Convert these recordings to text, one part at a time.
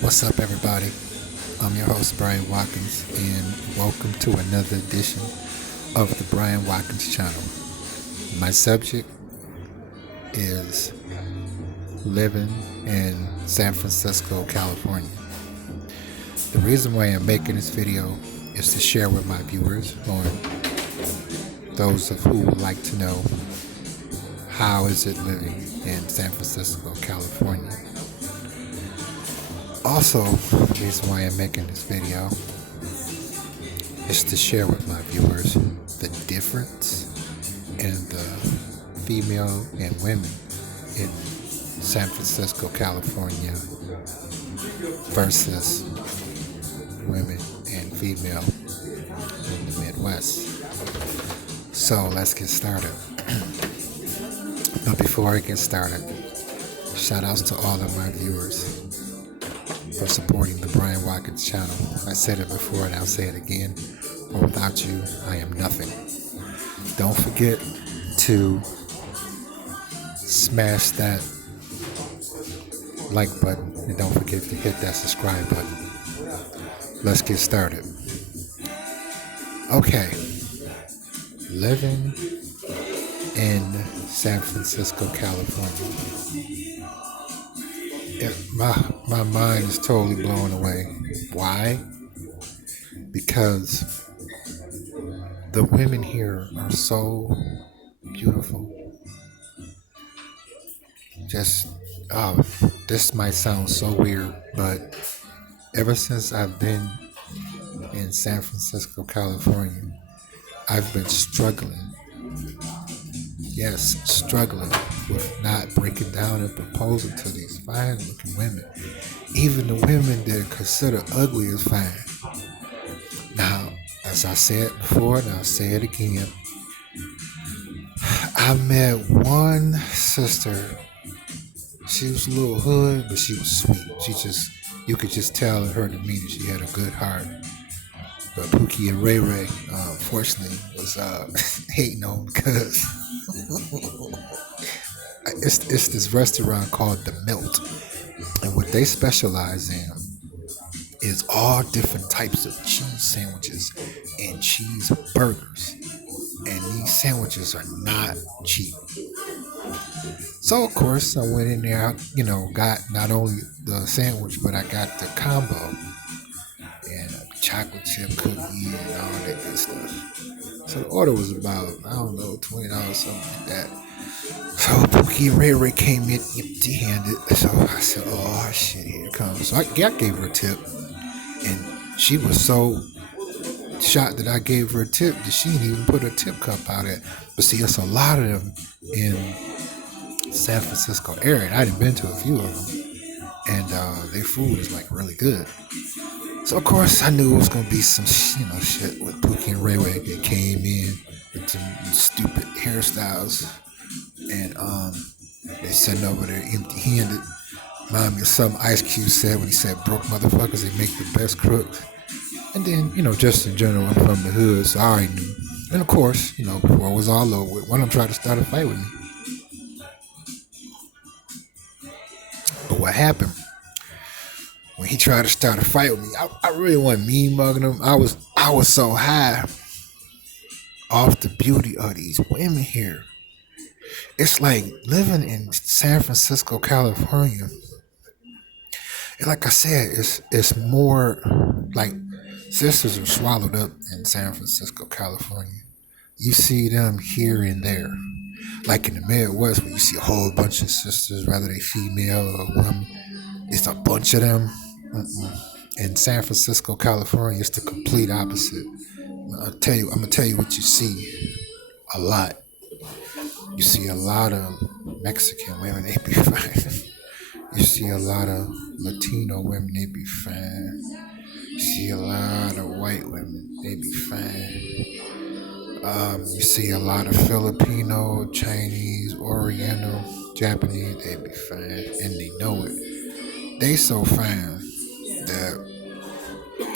What's up, everybody? I'm your host, Brian Watkins, and welcome to another edition of the Brian Watkins channel. My subject is living in San Francisco, California. The reason why I'm making this video is to share with my viewers, or those of who would like to know, how is it living in San Francisco, California. Also, the reason why I'm making this video is to share with my viewers the difference in the female and women in San Francisco, California versus women and female in the Midwest. So let's get started. But before I get started, shout outs to all of my viewers for supporting the Brian Watkins channel. I said it before and I'll say it again. Without you, I am nothing. Don't forget to smash that like button and don't forget to hit that subscribe button. Let's get started. Okay. Living in San Francisco, California. My mind is totally blown away. Why? Because the women here are so beautiful. This might sound so weird, but ever since I've been in San Francisco, California, I've been struggling. Yes, struggling with not breaking down and proposing to these fine looking women. Even the women that are considered ugly is fine. Now, as I said before, and I'll say it again, I met one sister. She was a little hood, but she was sweet. You could just tell in her demeanor she had a good heart. But Pookie and Ray Ray, unfortunately, was hating on because it's this restaurant called The Melt, and what they specialize in is all different types of cheese sandwiches and cheese burgers, and these sandwiches are not cheap. So of course I went in there, got not only the sandwich, but I got the combo and a chocolate chip cookie and all that good stuff. So the order was about, $20, something like that. So Pookie and Ray Ray came in empty-handed. So I said, oh shit, here it comes. So I gave her a tip, and she was so shocked that I gave her a tip that she didn't even put her tip cup out at. But see, there's a lot of them in San Francisco area, and I'd been to a few of them, and their food is like really good. So of course I knew it was gonna be some shit with Pookie and Ray Ray. They came in with some stupid hairstyles, and they sitting over there empty-handed. Remind me of something Ice Cube said when he said, "Broke motherfuckers, they make the best crooks." And then just in general, I'm from the hood, so I already knew. And of course, before it was all over with, one of them tried to start a fight with me. But what happened? When he tried to start a fight with me, I really wasn't mean mugging him. I was so high off the beauty of these women here. It's like living in San Francisco, California. And like I said, it's more like sisters are swallowed up in San Francisco, California. You see them here and there. Like in the Midwest, where you see a whole bunch of sisters, whether they female or women, it's a bunch of them. In San Francisco, California, it's the complete opposite. I'm gonna tell you what you see a lot. You see a lot of Mexican women, they be fine. You see a lot of Latino women, they be fine. You see a lot of white women, they be fine. You see a lot of Filipino, Chinese, Oriental, Japanese, they be fine, and they know it. They so fine that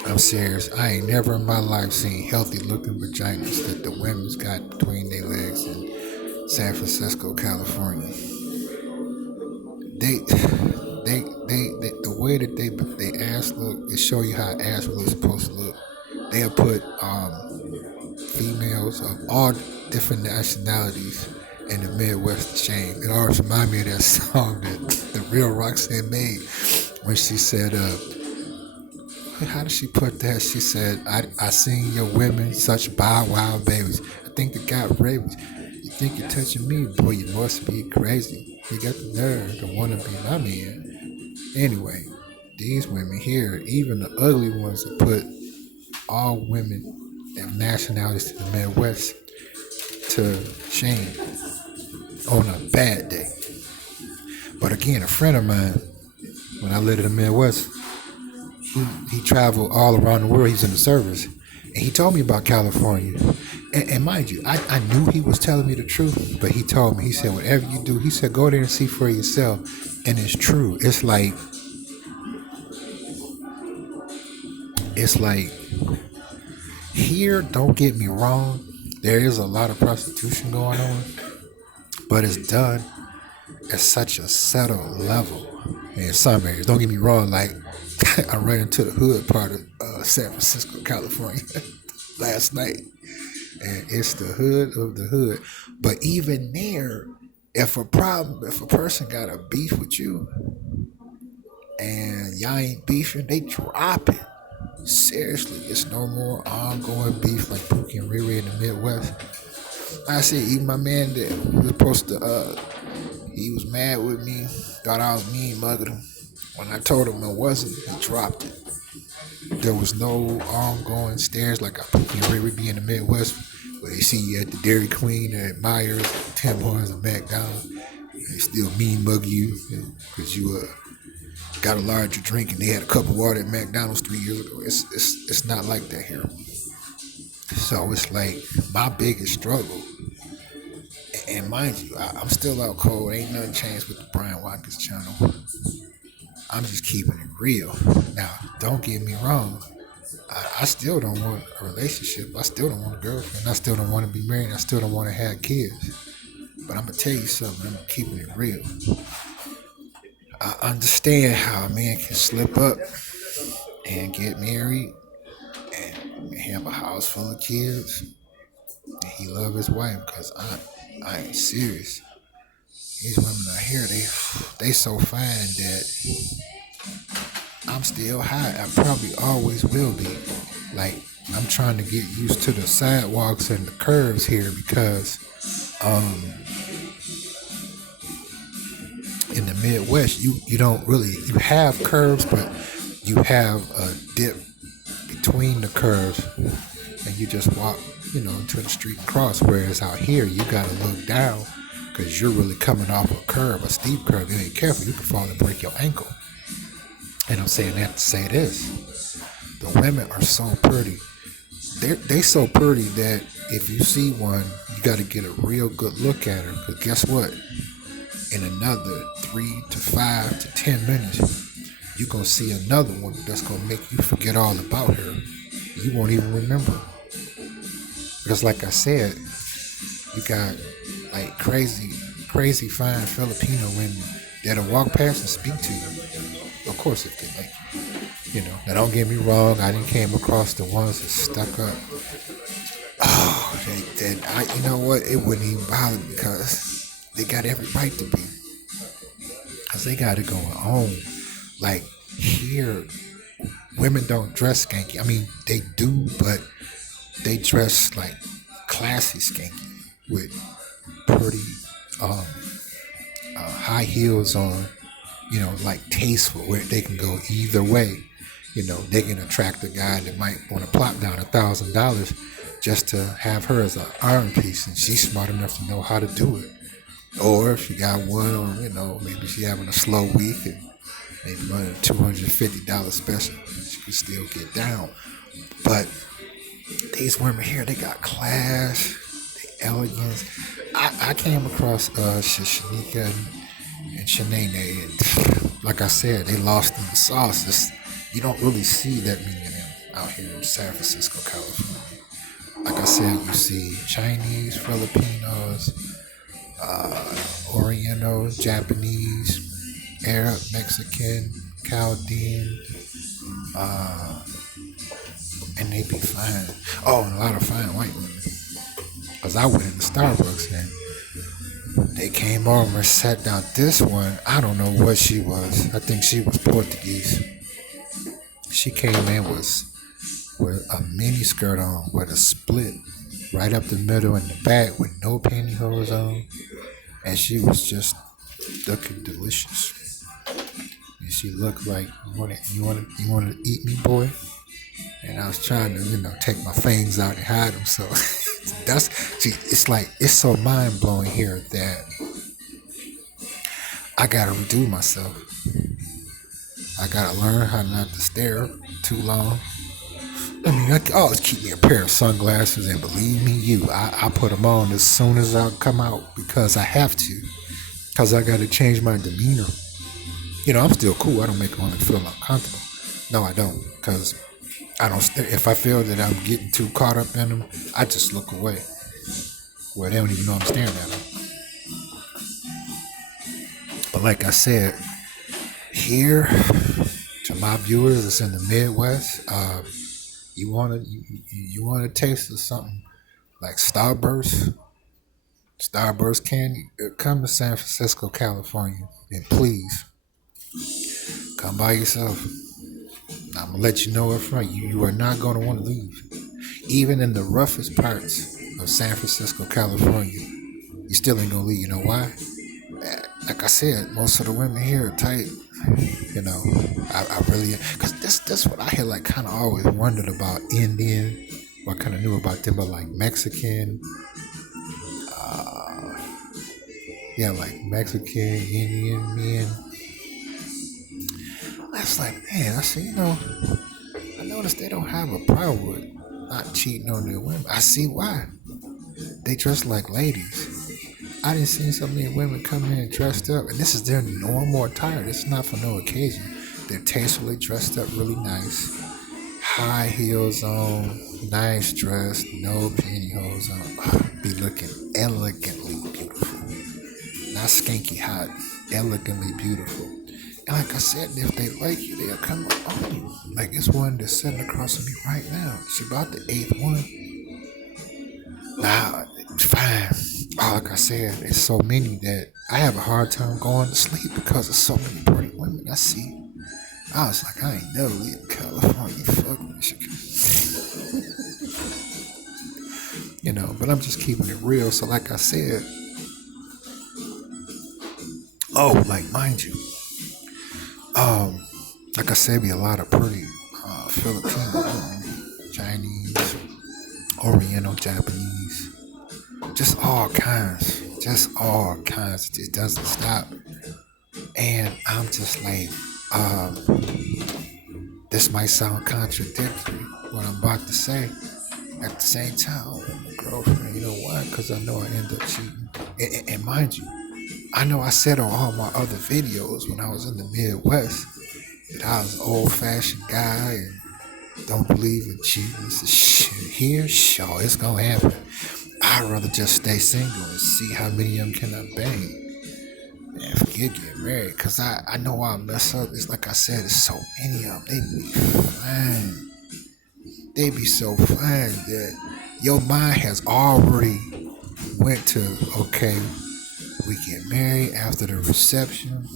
I'm serious. I ain't never in my life seen healthy looking vaginas that the women's got between their legs in San Francisco, California. The way that they ass look, they show you how ass really supposed to look. They'll put females of all different nationalities in the Midwest shame. It always reminds me of that song that the real Roxanne made when she said, how did she put that? She said, I seen your women such wild, wild babies. I think they got rabies. You think you're touching me? Boy, you must be crazy. You got the nerve to want to be my man. Anyway, these women here, even the ugly ones that put all women and nationalities to the Midwest to shame on a bad day. But again, a friend of mine, when I lived in the Midwest, he traveled all around the world. He's in the service. And he told me about California. And mind you, I knew he was telling me the truth, but he told me, he said, whatever you do, he said, go there and see for yourself. And it's true. It's like here, don't get me wrong, there is a lot of prostitution going on, but it's done at such a settled level in some areas. Don't get me wrong, like I ran into the hood part of San Francisco, California last night, and it's the hood of the hood. But even there, if a person got a beef with you and y'all ain't beefing, they drop it. Seriously, it's no more ongoing beef like Pookie and Riri in the Midwest. I see, even my man that was supposed to, he was mad with me, thought I was mean mugging him. When I told him I wasn't, he dropped it. There was no ongoing stares like a Pookie and Riri be in the Midwest, where they see you at the Dairy Queen, at Myers, Tim Hortons, and McDonald's. They still mean mug you because you got a larger drink and they had a cup of water at McDonald's 3 years ago. It's not like that here. So it's like my biggest struggle. And mind you, I'm still out cold. Ain't nothing changed with the Brian Watkins channel. I'm just keeping it real. Now, don't get me wrong. I still don't want a relationship. I still don't want a girlfriend. I still don't want to be married. I still don't want to have kids. But I'm going to tell you something. I'm keeping it real. I understand how a man can slip up and get married and have a house full of kids and he love his wife, because I ain't serious. These women out here, they so fine that I'm still high. I probably always will be. Like, I'm trying to get used to the sidewalks and the curves here because in the Midwest, you don't really, you have curves, but you have a dip between the curves and you just walk, to the street and cross. Whereas out here, you gotta look down because you're really coming off a curve, a steep curve. If you ain't careful, you can fall and break your ankle. And I'm saying that to say this: the women are so pretty. They so pretty that if you see one, you got to get a real good look at her. Because guess what? In another 3 to 5 to 10 minutes, you're going to see another one that's going to make you forget all about her. You won't even remember. Because like I said, you got like crazy fine Filipino women that'll walk past and speak to you. Of course, if they like you. Now don't get me wrong, I didn't came across the ones that stuck up. Oh, you know what? It wouldn't even bother me because they got every right to be. Because they got it going on. Like, here, women don't dress skanky. I mean, they do, but they dress like classy skanky with pretty high heels on, like tasteful, where they can go either way. They can attract a guy that might want to plop down $1,000 just to have her as an arm piece, and she's smart enough to know how to do it. Or if she got one, or maybe she having a slow week and maybe running a $250 special, she can still get down. But these women here, they got class, they elegance. I came across Shanika and Shanae, and like I said, they lost in the sauce. You don't really see that many of them out here in San Francisco, California. Like I said, you see Chinese, Filipinos, Orientals, Japanese, Arab, Mexican, Chaldean, and they be fine. Oh, and a lot of fine white women. Cause I went into Starbucks and they came over and sat down. This one, I don't know what she was. I think she was Portuguese. She came in with a mini skirt on with a split right up the middle and the back with no pantyhose on, and she was just looking delicious. And she looked like you want to eat me, boy. And I was trying to take my fangs out and hide them. So it's like it's so mind blowing here that I gotta redo myself. I gotta learn how not to stare too long. I mean, I can always keep me a pair of sunglasses, and believe me, I put them on as soon as I come out because I have to, because I got to change my demeanor. I'm still cool. I don't make women feel uncomfortable. No, I don't, because I don't. If I feel that I'm getting too caught up in them, I just look away. Well, they don't even know I'm staring at them. But like I said, here to my viewers that's in the Midwest, you wanna taste of something like Starburst candy? Come to San Francisco, California, and please come by yourself. I'm gonna let you know up front, you are not gonna want to leave. Even in the roughest parts of San Francisco, California, you still ain't gonna leave. You know why? Like I said, most of the women here are tight. I really, because this what I had like kind of always wondered about Indian. Or I kind of knew about them, but like Mexican, like Mexican, Indian men. I was like, man, I said, I noticed they don't have a problem with not cheating on their women. I see why. They dress like ladies. I didn't see so many women come in dressed up, and this is their normal attire. This is not for no occasion. They're tastefully dressed up, really nice. High heels on, nice dress, no pantyhose on. Be looking elegantly beautiful. Not skanky hot, elegantly beautiful. And like I said, if they like you, they'll come up on you. Like it's one that's sitting across from me right now. She about the 8th one. Nah, it's fine. Like I said, it's so many that I have a hard time going to sleep because of so many pretty women I see. I was like, I ain't never leaving California. Fuck Michigan. But I'm just keeping it real. So like I said, like mind you, like I said, be a lot of pretty Filipino, Chinese, Oriental, Japanese, just all kinds. It doesn't stop. And I'm just like, this might sound contradictory, what I'm about to say. At the same time, I want my girlfriend. You know why? Because I know I end up cheating. And mind you, I know I said on all my other videos when I was in the Midwest that I was an old-fashioned guy and don't believe in cheating. So shit, here, sure, it's gonna happen. I'd rather just stay single and see how many of them can I bang. And forget getting married, because I know I'll mess up. It's like I said, there's so many of them. They be fine. They be so fine that your mind has already went to, okay, we get married after the reception.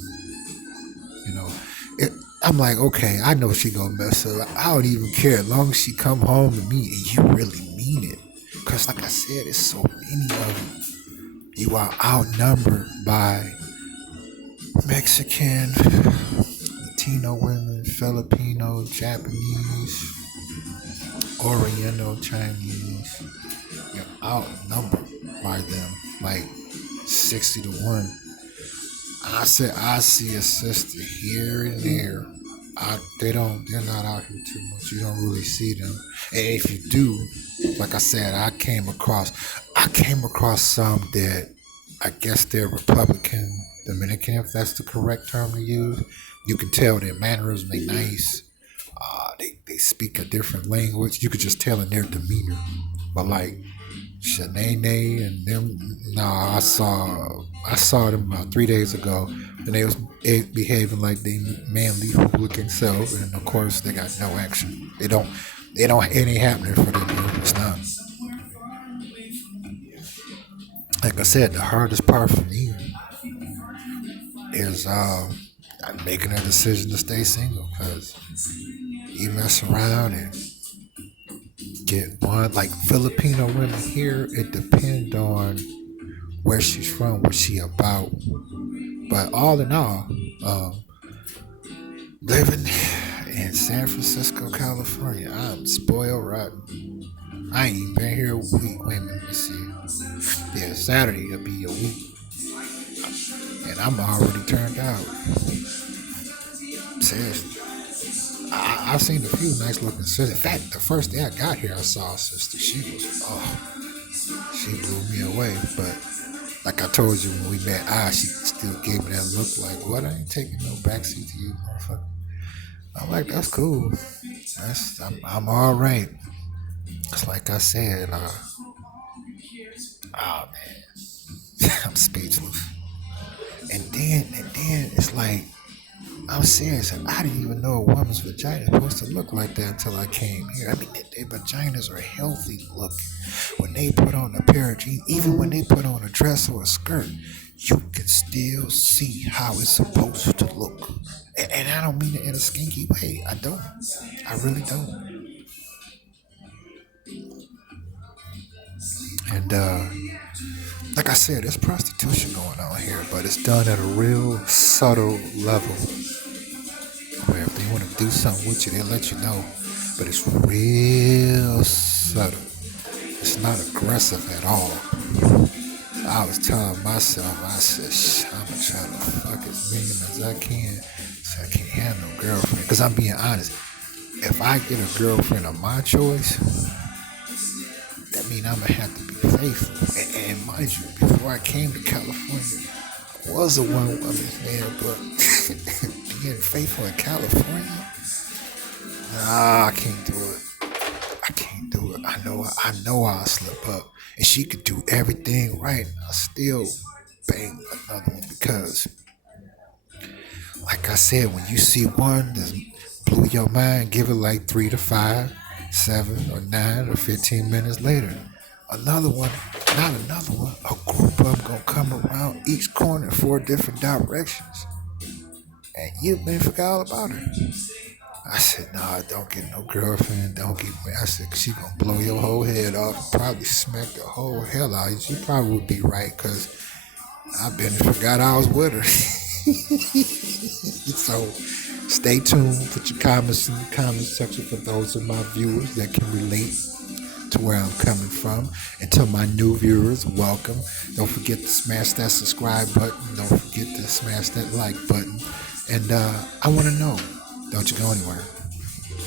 I'm like, okay, I know she gonna mess up. I don't even care as long as she come home to me and you really mean it. Because like I said, there's so many of them. You are outnumbered by Mexican, Latino women, Filipino, Japanese, Oriental, Chinese. You're outnumbered by them, like 60 to 1. I said I see a sister here and there. They're not out here too much. You don't really see them. And if you do, like I said, I came across some that I guess they're Republican Dominican, if that's the correct term to use. You can tell their mannerism, they nice. They speak a different language. You could just tell in their demeanor. But like Shanae and them. No, I saw them about 3 days ago, and they was behaving like they manly hooligan self, and of course they got no action. They don't. It ain't happening for them. It's not. Like I said, the hardest part for me is making a decision to stay single because you mess around and get one like Filipino women here. It depends on where she's from, what she about. But all in all, um, living in San Francisco, California, I'm spoiled rotten. I ain't even been here a week. Wait a minute, let's see. Yeah, Saturday will be a week, and I'm already turned out. Seriously, I've seen a few nice looking sisters. In fact, the first day I got here, I saw a sister. She blew me away. But like I told you when we met, she still gave me that look like, what? I ain't taking no backseat to you, motherfucker. I'm like, that's cool. I'm all right. It's like I said, oh man, I'm speechless. And then it's like I'm serious. I didn't even know a woman's vagina is supposed to look like that until I came here. I mean, their vaginas are healthy looking. When they put on a pair of jeans, even when they put on a dress or a skirt, you can still see how it's supposed to look. And I don't mean it in a skinky way. I don't. I really don't. And like I said, there's prostitution going on here, but it's done at a real subtle level where if they want to do something with you, they'll let you know. But it's real subtle. It's not aggressive at all. I was telling myself, I said, I'm gonna try to fuck as many as I can, so I can't have no girlfriend. Cause I'm being honest, if I get a girlfriend of my choice, that means I'm gonna have to be faithful. And mind you, before I came to California, I was a one woman man, but being faithful in California, nah, I can't do it. I can't do it. I know I'll slip up. And she could do everything right. And I still bang another one because, like I said, when you see one that blew your mind, give it like 3 to 5, 7 or 9 or 15 minutes later. Another one, not another one, a group of them gonna come around each corner 4 different directions. And you been forgot all about her. I said, nah, don't get no girlfriend. Don't get me. I said, she gonna blow your whole head off. Probably smack the whole hell out of you. She probably would be right, because I been and forgot I was with her. So stay tuned. Put your comments in the comment section for those of my viewers that can relate to where I'm coming from. And to my new viewers, welcome. Don't forget to smash that subscribe button. Don't forget to smash that like button. And I want to know. Don't you go anywhere.